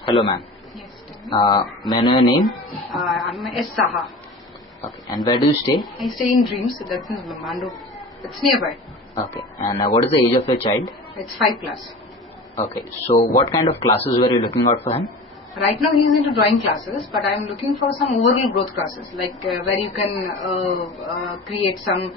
Hello, ma'am. Yes, tell me. May I know your name? I'm S. Saha. Okay. And where do you stay? I stay in Dreams, that's in Mandu. It's nearby. Okay. And what is the age of your child? It's 5 plus. Okay. So, what kind of classes were you looking out for him? Right now he's into drawing classes, but I'm looking for some overall growth classes, like where you can create some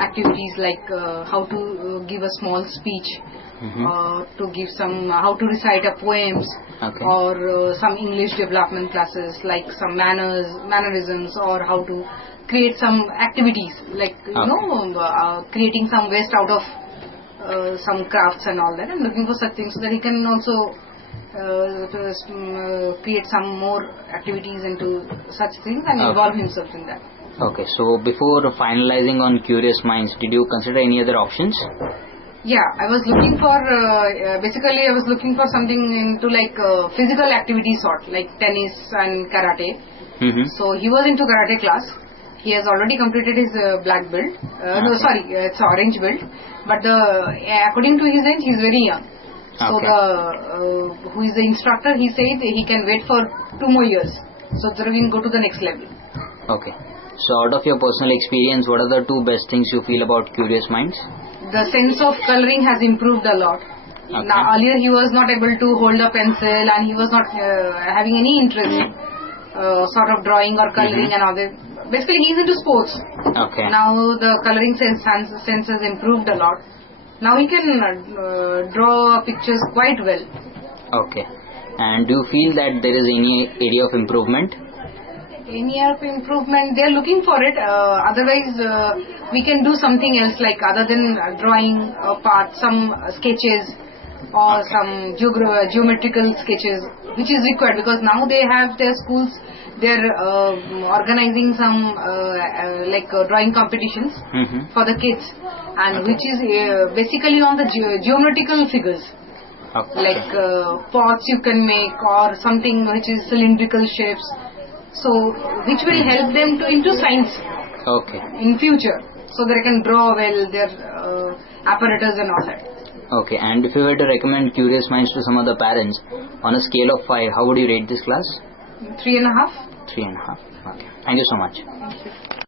activities like how to give a small speech, to give some how to recite a poems, Okay. or some English development classes like some mannerisms, or how to create some activities like creating some waste out of some crafts and all that. I'm looking for such things so that he can also create some more activities into such things and involve himself in that. Okay. So, before finalizing on Curious Minds, did you consider any other options? Yeah, I was looking for basically I was looking for something into like physical activity sort, like tennis and karate. So he was into karate class. He has already completed his black belt. No, sorry, it's orange belt. But according to his age, he's very young. So who is the instructor? He said he can wait for 2 more years, so that we can go to the next level. Okay. So, out of your personal experience, what are the 2 best things you feel about Curious Minds? The sense of coloring has improved a lot. Okay. Now earlier he was not able to hold a pencil and he was not having any interest sort of drawing or coloring and all that. Basically he's into sports. Okay. Now the coloring sense has improved a lot. Now he can draw pictures quite well. Okay. And do you feel that there is any area of improvement? Any area of improvement, they are looking for it. Otherwise, we can do something else, like other than drawing part, some sketches or some geometrical sketches, which is required because now they have their schools. They're organizing some drawing competitions for the kids, and which is basically on the geometrical figures. Okay. Like pots you can make or something which is cylindrical shapes. So, which will help them to into science in future, so they can draw well their apparatus and all that. Okay, and if you were to recommend Curious Minds to some other parents, on a scale of 5, how would you rate this class? 3.5. 3.5. Okay. Thank you so much. Thank you.